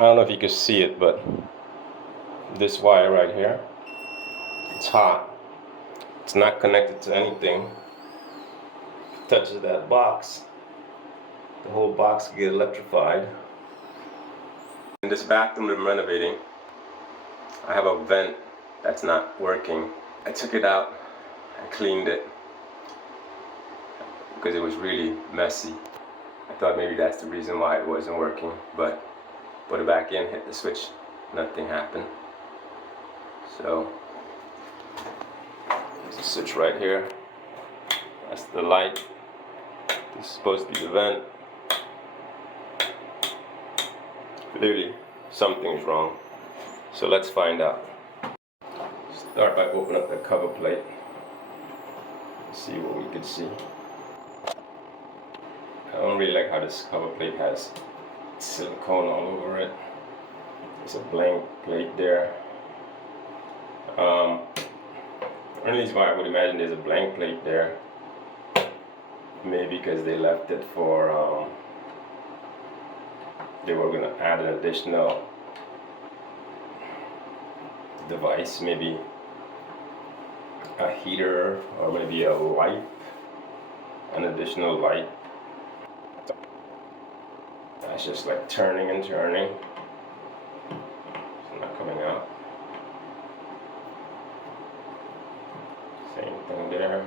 I don't know if you can see it, but this wire right here, it's hot. It's not connected to anything. If it touches that box, the whole box can get electrified. In this bathroom I'm renovating, I have a vent that's not working. I took it out, I cleaned it, because it was really messy. I thought maybe that's the reason why it wasn't working, but put it back in, hit the switch, nothing happened. So there's a switch right here. That's the light. This is supposed to be the vent. Clearly something's wrong. So let's find out. Start by opening up the cover plate. See what we can see. I don't really like how this cover plate has silicone all over it. There's a blank plate there. The only reason why I would imagine there's a blank plate there, maybe because they left it for, they were going to add an additional device, maybe a heater or maybe a light, an additional light. That's just like turning and turning. It's not coming out. Same thing there.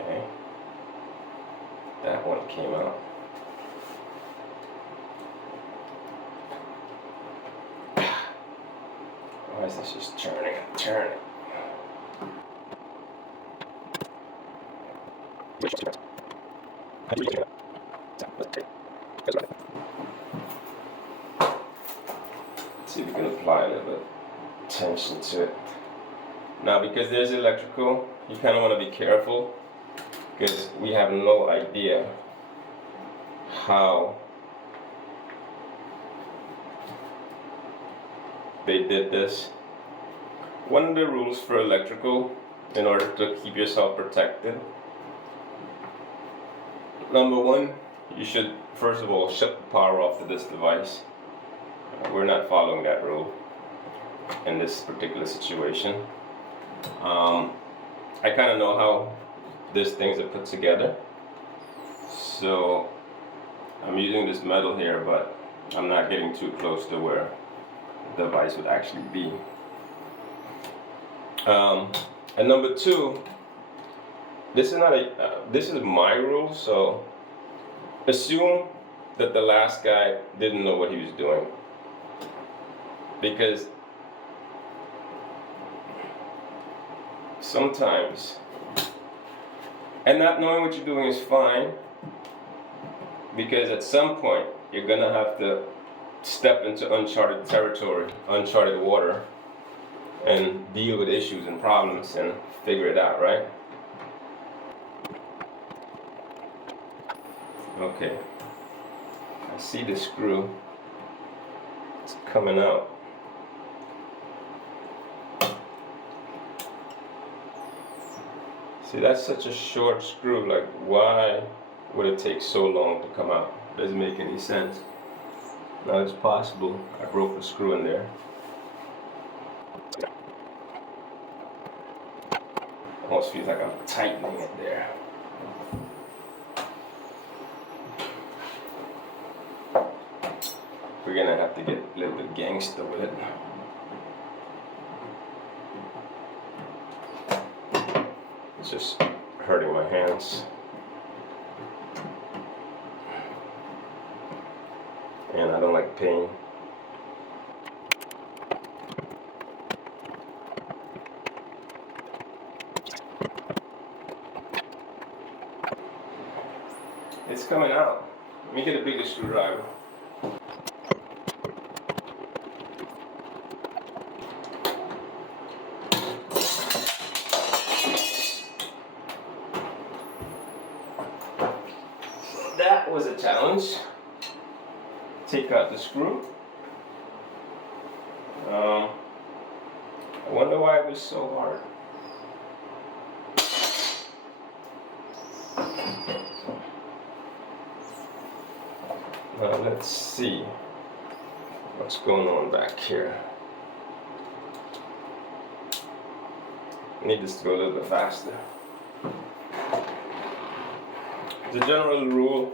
Okay. That one came out. Why is this just turning and turning? Let's see if we can apply a little bit of tension to it. Now, because there's electrical, you kind of want to be careful, because we have no idea how they did this. One of the rules for electrical, in order to keep yourself protected, number one, you should first of all shut the power off to this device. We're not following that rule in this particular situation. I kind of know how these things are put together, so I'm using this metal here, but I'm not getting too close to where the device would actually be. And number two, this is not a this is my rule, so assume that the last guy didn't know what he was doing, because sometimes, and not knowing what you're doing is fine, because at some point you're gonna have to step into uncharted territory, uncharted water, and deal with issues and problems and figure it out, right? Okay, I see the screw. It's coming out. See, that's such a short screw. Like, why would it take so long to come out? Doesn't make any sense. Now it's possible I broke the screw in there. Almost feels like I'm tightening it there. We're gonna have to get a little bit gangster with it. It's just hurting my hands. And I don't like pain. It's coming out. Let me get a bigger screwdriver. So that was a challenge. Take out the screw. I wonder why it was so hard. Now let's see what's going on back here. I need this to go a little bit faster. The general rule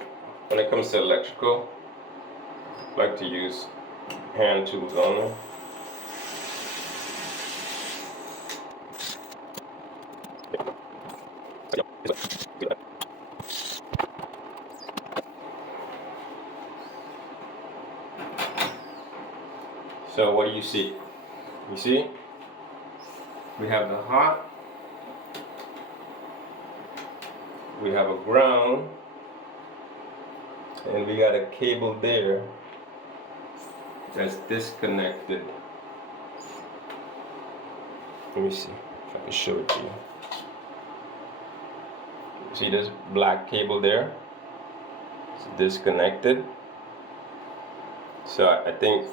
when it comes to electrical, I like to use hand tools only. So what do you see? You see? We have the hot, we have a ground, and we got a cable there that's disconnected. Let me see if I can show it to you. See this black cable there? It's disconnected. So I think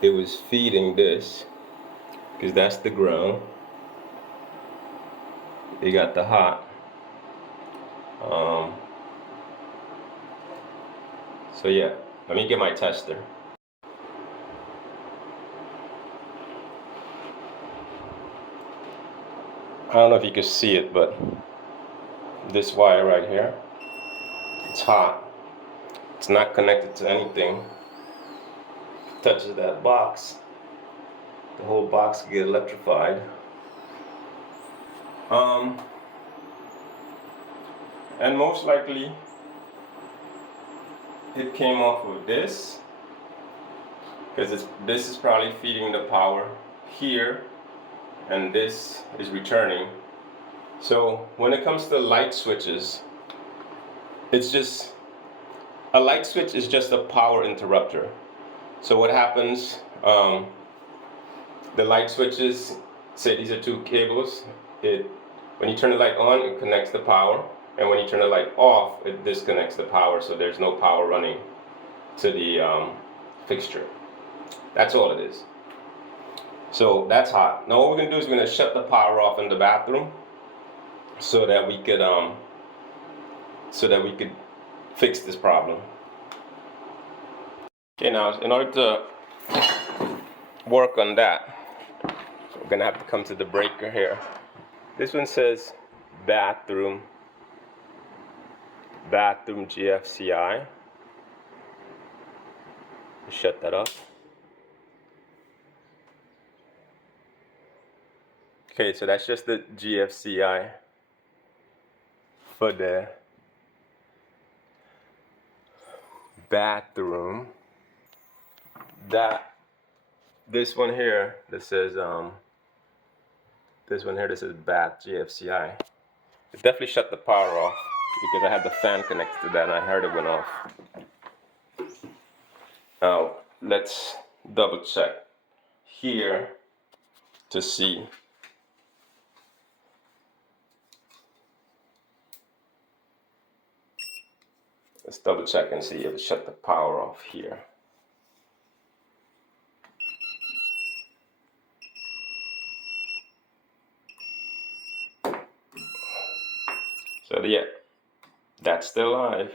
it was feeding this, because that's the ground. You got the hot. So yeah, let me get my tester. I don't know if you can see it, but this wire right here, it's hot. It's not connected to anything. If it touches that box, the whole box can get electrified. And most likely it came off of this, because this is probably feeding the power here, and this is returning. So when it comes to light switches, it's just a light switch is just a power interrupter. So what happens, the light switches, say these are two cables, when you turn the light on, it connects the power, and when you turn the light off, it disconnects the power, so there's no power running to the fixture. That's all it is. So that's hot. Now what we're gonna do is we're gonna shut the power off in the bathroom so that we could fix this problem. Okay, now in order to work on that, we're gonna have to come to the breaker here. This one says bathroom GFCI. Shut that off. Okay, so that's just the GFCI for the bathroom. This one here that says bath GFCI. It definitely shut the power off because I had the fan connected to that and I heard it went off. Now let's double check here to see. Let's double check and see if it shut the power off here. So yeah, that's still live.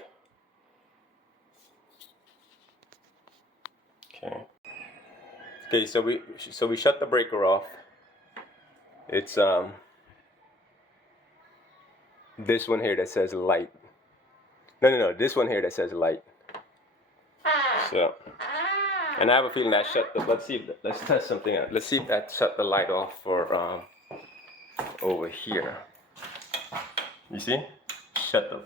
Okay, so we shut the breaker off. It's this one here that says light. No, this one here that says light. So, and I have a feeling that shut the, let's test something out. Let's see if that shut the light off for over here. You see? Shut the,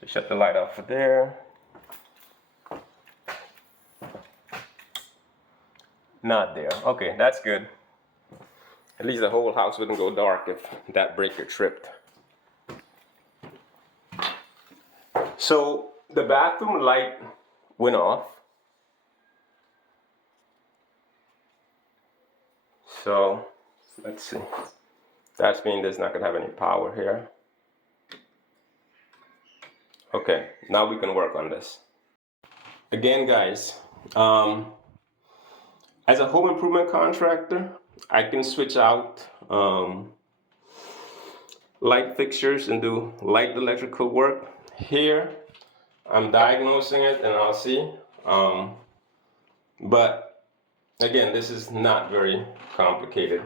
so shut the light off for there. Not there. Okay, that's good. At least the whole house wouldn't go dark if that breaker tripped. So the bathroom light went off. So let's see. That's mean there's not gonna have any power here. Okay, now we can work on this. Again, guys, As a home improvement contractor, I can switch out light fixtures and do light electrical work. Here, I'm diagnosing it and I'll see. But again, this is not very complicated.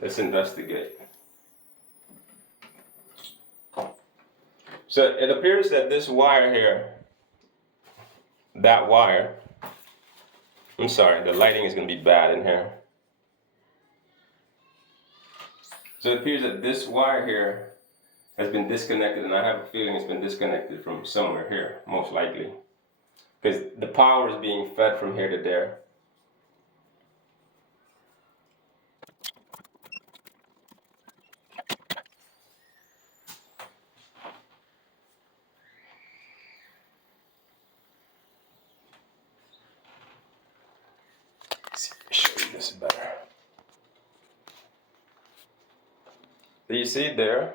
Let's investigate. So it appears that this wire here, that wire, I'm sorry, the lighting is going to be bad in here. So it appears that this wire here has been disconnected, and I have a feeling it's been disconnected from somewhere here, most likely. Because the power is being fed from here to there. Let's see if I show you this better. Do you see there?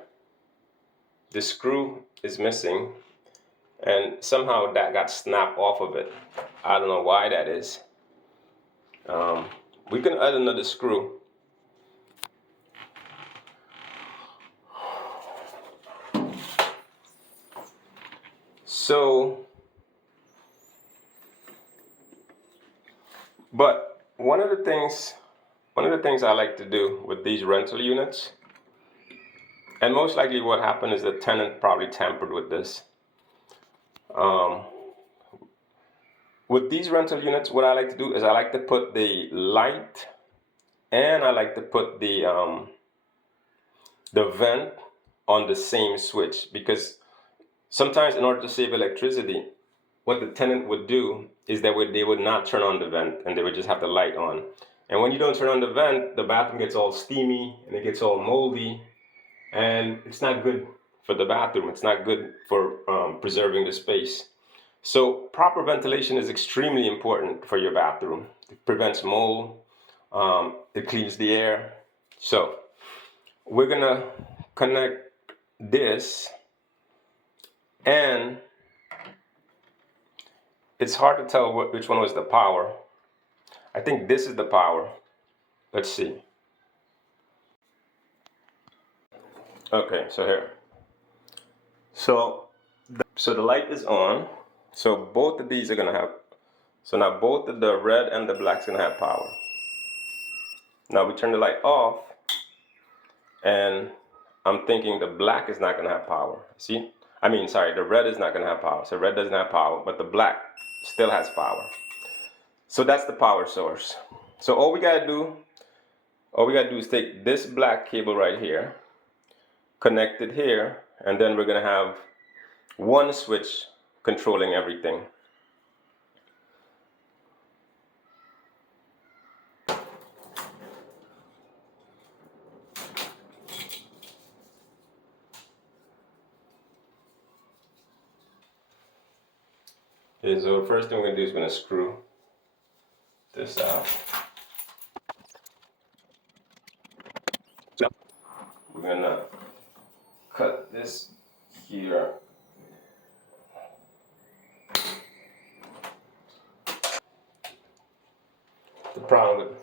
The screw is missing, and somehow that got snapped off of it. I don't know why that is. We can add another screw. So, but one of the things I like to do with these rental units, and most likely what happened is the tenant probably tampered with this. With these rental units, what I like to do is I like to put the light and I like to put the vent on the same switch, because sometimes in order to save electricity, what the tenant would do is they would not turn on the vent and they would just have the light on. And when you don't turn on the vent, the bathroom gets all steamy and it gets all moldy, and it's not good for the bathroom. It's not good for preserving the space. So proper ventilation is extremely important for your bathroom. It prevents mold, it cleans the air. So we're gonna connect this, and it's hard to tell which one was the power. I think this is the power. Let's see. Okay, so here. So the light is on. So both of these are gonna have. So now both of the red and the black's gonna have power. Now we turn the light off, and I'm thinking the black is not gonna have power. See? The red is not gonna have power. So red doesn't have power, but the black still has power. So that's the power source. So all we gotta do is take this black cable right here, connect it here, and then we're gonna have one switch controlling everything. Okay, so the first thing we're gonna do is we're gonna screw this out. So we're gonna cut this here. The problem with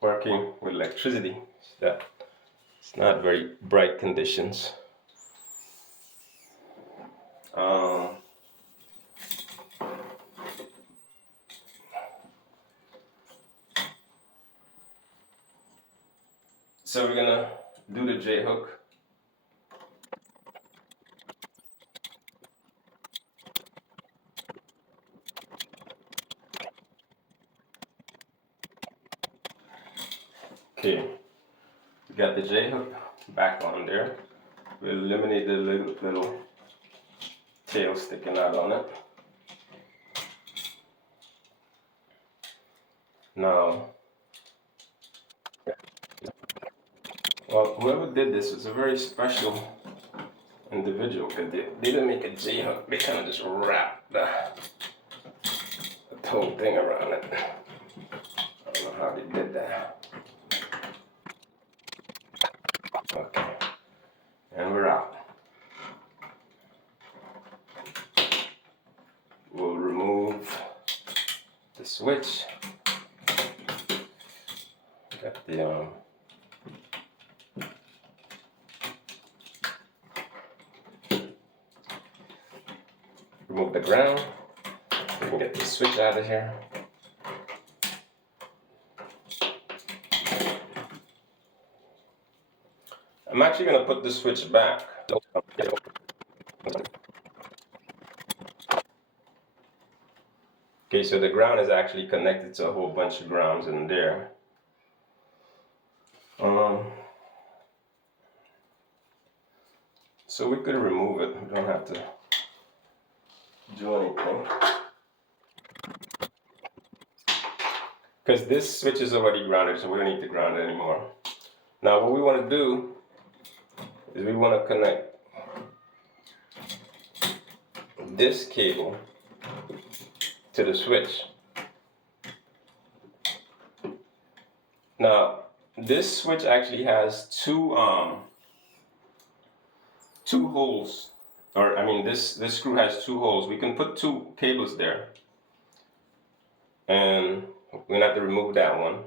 working with electricity is that it's not very bright conditions. So we're gonna do the J hook. Okay, we got the J hook back on there. We'll eliminate the little tail sticking out on it. Now, well, whoever did this is a very special individual, because they didn't make a J hook. They kind of just wrapped the whole thing around it. I don't know how they did that. Okay, and we're out. We'll remove the switch. Got the remove the ground. We can get the switch out of here. I'm actually going to put the switch back. Okay, so the ground is actually connected to a whole bunch of grounds in there. So we could remove it. We don't have to do anything. Because this switch is already grounded, so we don't need to ground it anymore. Now what we want to do is we want to connect this cable to the switch. Now this switch actually has two holes, or I mean this screw has two holes. We can put two cables there, and we're gonna have to remove that one.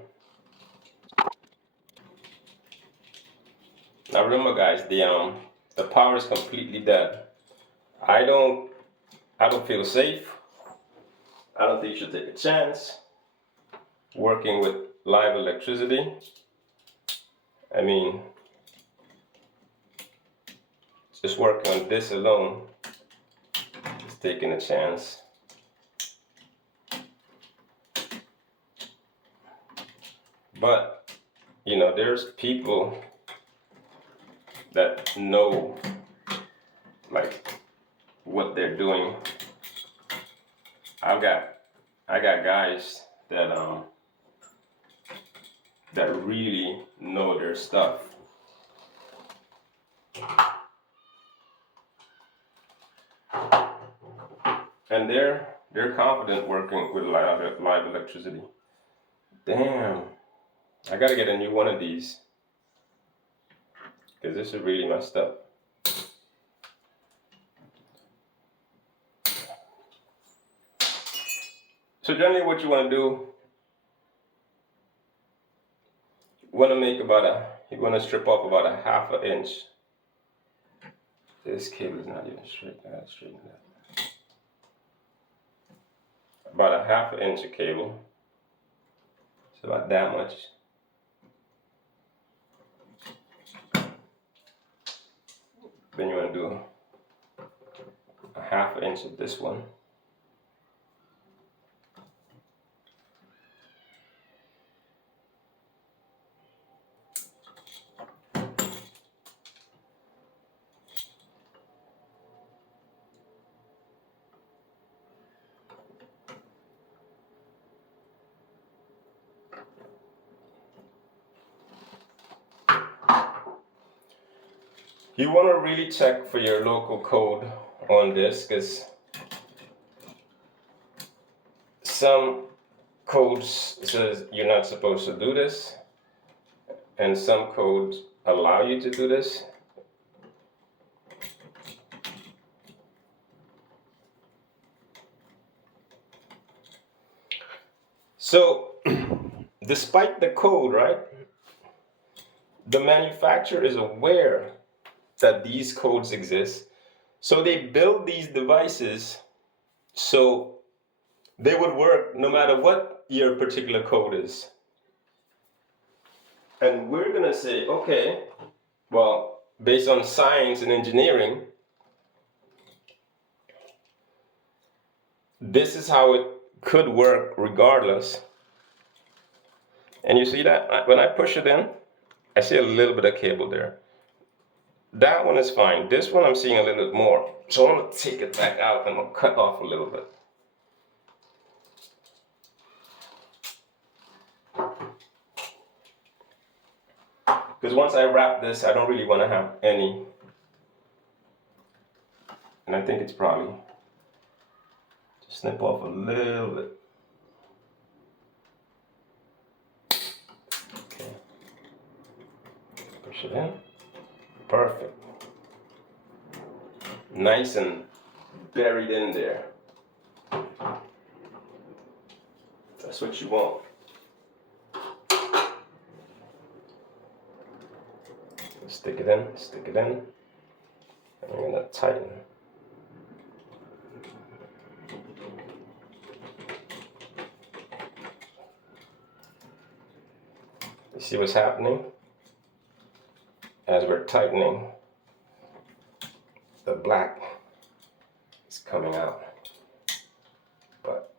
Now remember guys, the power is completely dead. I don't feel safe. I don't think you should take a chance working with live electricity. I mean, just working on this alone is taking a chance. But, you know, there's people that know, like, what they're doing. I got guys that that really know their stuff. And they're confident working with live electricity. Damn, I gotta get a new one of these, because this is really messed up. So generally what you want to do, you want to strip off about a ½ inch. This cable is not even straight. I gotta straighten that. About a ½ inch of cable. It's about that much. Then you want to do a ½ inch of this one. You want to really check for your local code on this, because some codes says you're not supposed to do this, and some codes allow you to do this. So, despite the code, right, the manufacturer is aware that these codes exist. So they build these devices so they would work no matter what your particular code is. And we're gonna say, okay, well, based on science and engineering, this is how it could work regardless. And you see that when I push it in, I see a little bit of cable there. That one is fine. This one I'm seeing a little bit more. So I'm gonna take it back out and I'll cut off a little bit. Because once I wrap this, I don't really want to have any. And I think it's probably just snip off a little bit. Okay. Push it in. Perfect. Nice and buried in there. That's what you want. Stick it in, stick it in. And I'm gonna tighten. You see what's happening? As we're tightening, the black is coming out. But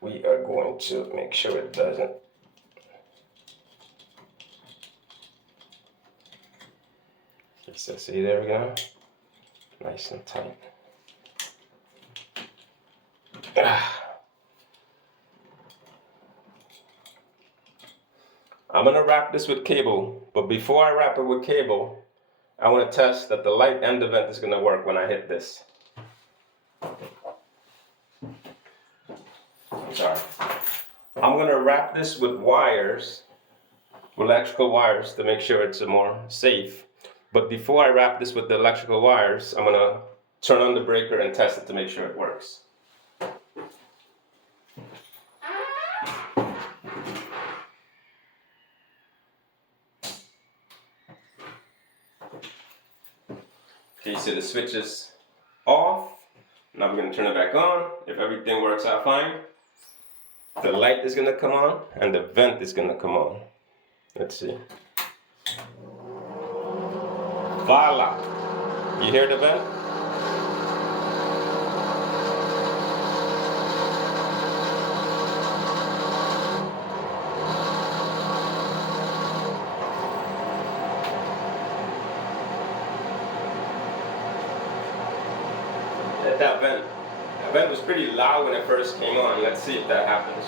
we are going to make sure it doesn't. So see, there we go. Nice and tight. I'm gonna wrap this with cable, but before I wrap it with cable, I want to test that the light and the vent is gonna work when I hit this. Sorry. I'm gonna wrap this with wires, with electrical wires, to make sure it's more safe. But before I wrap this with the electrical wires, I'm gonna turn on the breaker and test it to make sure it works. Okay, so the switch is off. Now we're gonna turn it back on. If everything works out fine, the light is gonna come on and the vent is gonna come on. Let's see. Voila! You hear the vent? That vent was pretty loud when it first came on. Let's see if that happens.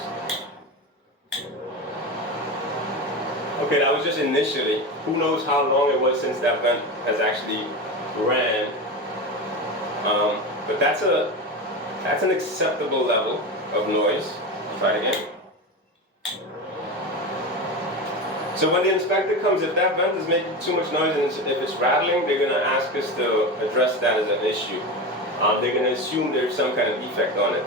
Okay, that was just initially. Who knows how long it was since that vent has actually ran. But that's an acceptable level of noise. Try it again. So when the inspector comes, if that vent is making too much noise and if it's rattling, they're going to ask us to address that as an issue. They're going to assume there's some kind of defect on it.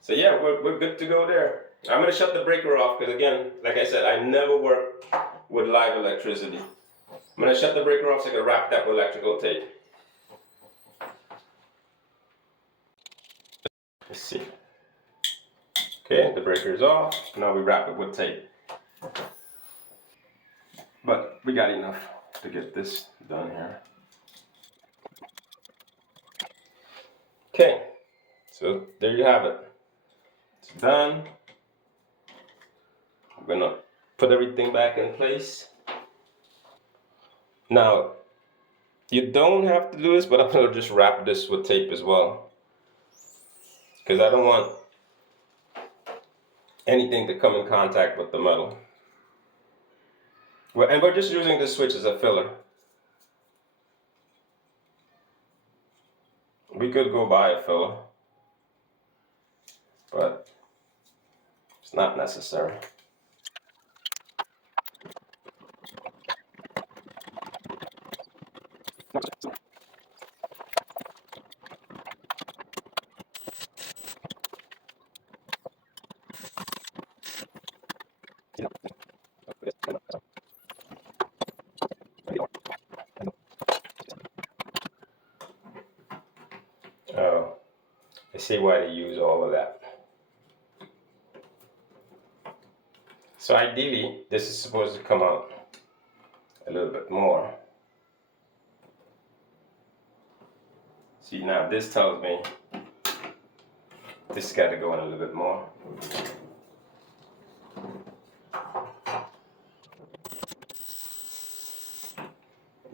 So yeah, we're good to go there. I'm going to shut the breaker off because again, like I said, I never work with live electricity. I'm going to shut the breaker off so I can wrap that with electrical tape. Let's see. Okay, the breaker is off. Now we wrap it with tape. But we got enough to get this done here. Okay, so there you have it. It's done. I'm gonna put everything back in place. Now, you don't have to do this, but I'm gonna just wrap this with tape as well. Because I don't want anything to come in contact with the metal. Well, and we're just using this switch as a filler. We could go buy a filler, but it's not necessary. Oh, I see why they use all of that. So ideally, this is supposed to come out a little bit more. See, now this tells me this has got to go in a little bit more.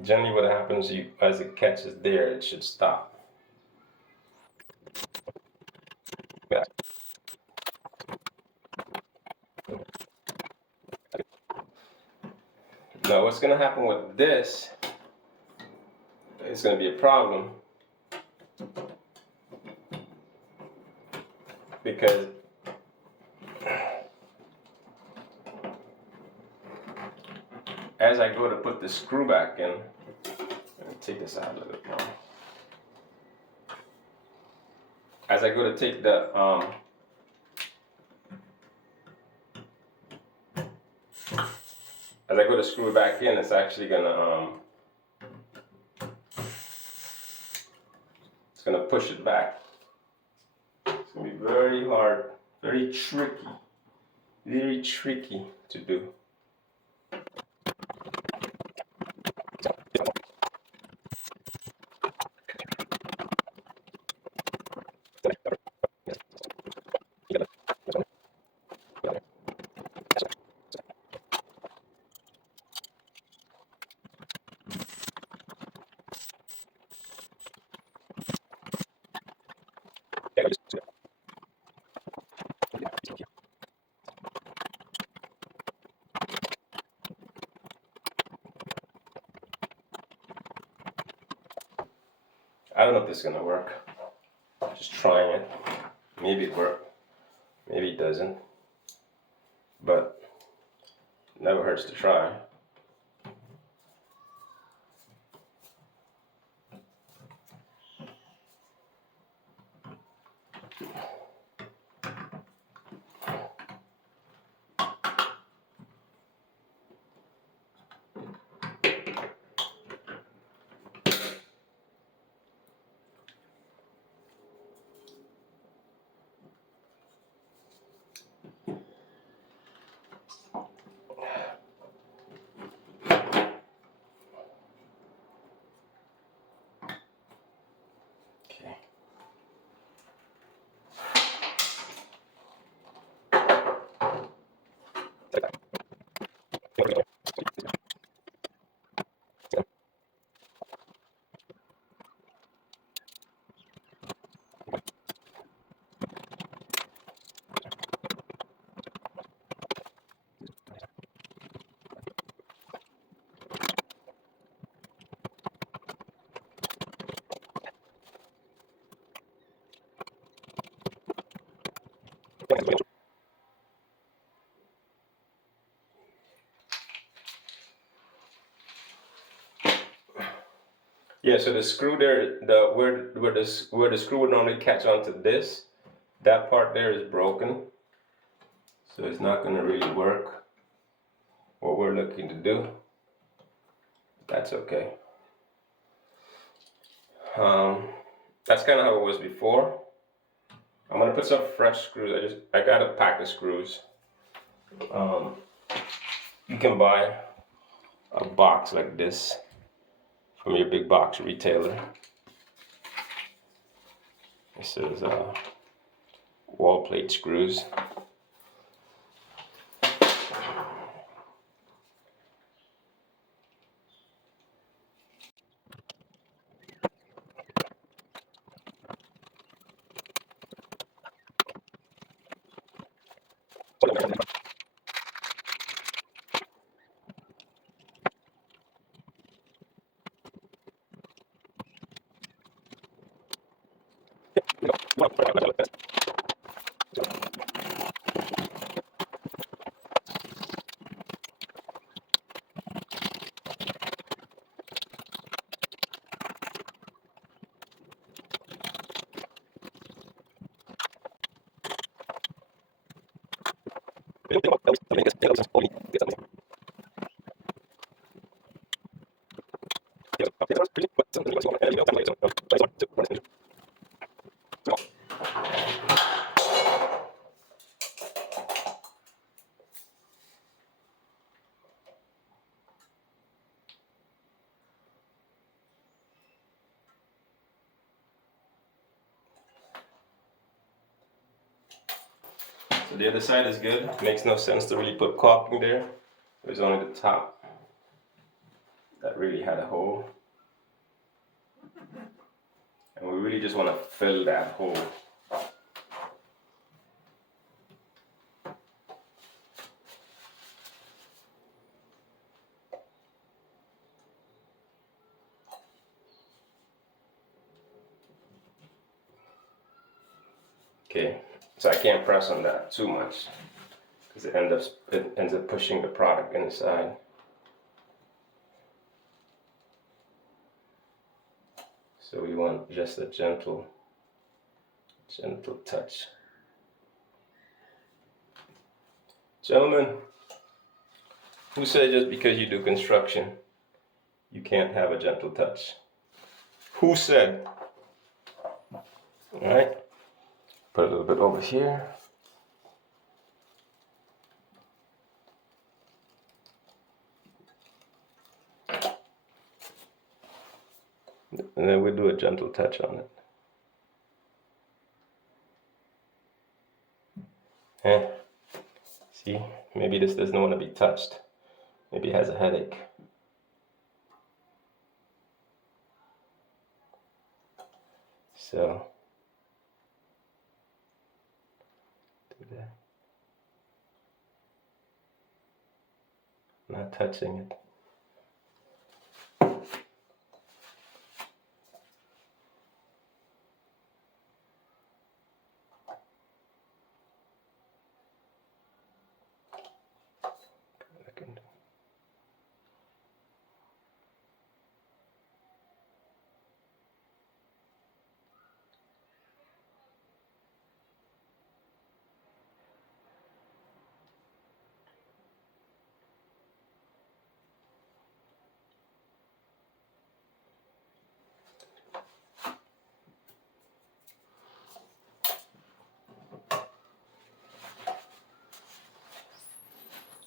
Generally what happens, as it catches there, it should stop. Yeah. Now what's going to happen with this, it's going to be a problem. Because as I go to put the screw back in, let me take this out a little bit more. As I go to take the as I go to screw it back in, it's actually gonna push it back. It's gonna be very hard, very tricky to do. I don't know if this is gonna work. Just trying it. Maybe it works. Maybe it doesn't. But never hurts to try. Okay. Yeah, so the screw there, where the screw would normally catch onto this, that part there is broken. So it's not gonna really work what we're looking to do. That's okay. That's kind of how it was before. I'm gonna put some fresh screws. I got a pack of screws. You can buy a box like this from your big box retailer. This is wall plate screws. So the other side is good. Makes no sense to really put caulking there. It was only the top that really had a hole. And we really just want to fill that hole. Okay, so I can't press on that too much because it ends up pushing the product inside. So we want just a gentle touch. Gentlemen, Who said just because you do construction, you can't have a gentle touch? Who said? All right. Put a little bit over here. And then we do a gentle touch on it. See, maybe this doesn't want to be touched. Maybe it has a headache. So, do that. Not touching it.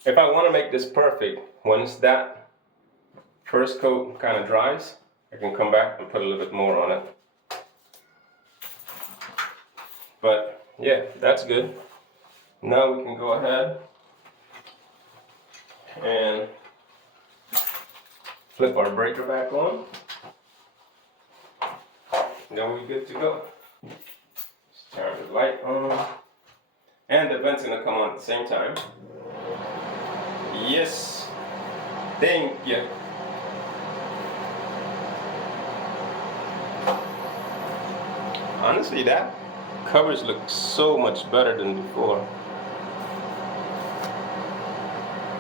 If I want to make this perfect, once that first coat kind of dries, I can come back and put a little bit more on it. But yeah, that's good. Now we can go ahead and flip our breaker back on. Then we're good to go. Just turn the light on. And the vent's gonna come on at the same time. Yes, thank you. Honestly, that covers look so much better than before.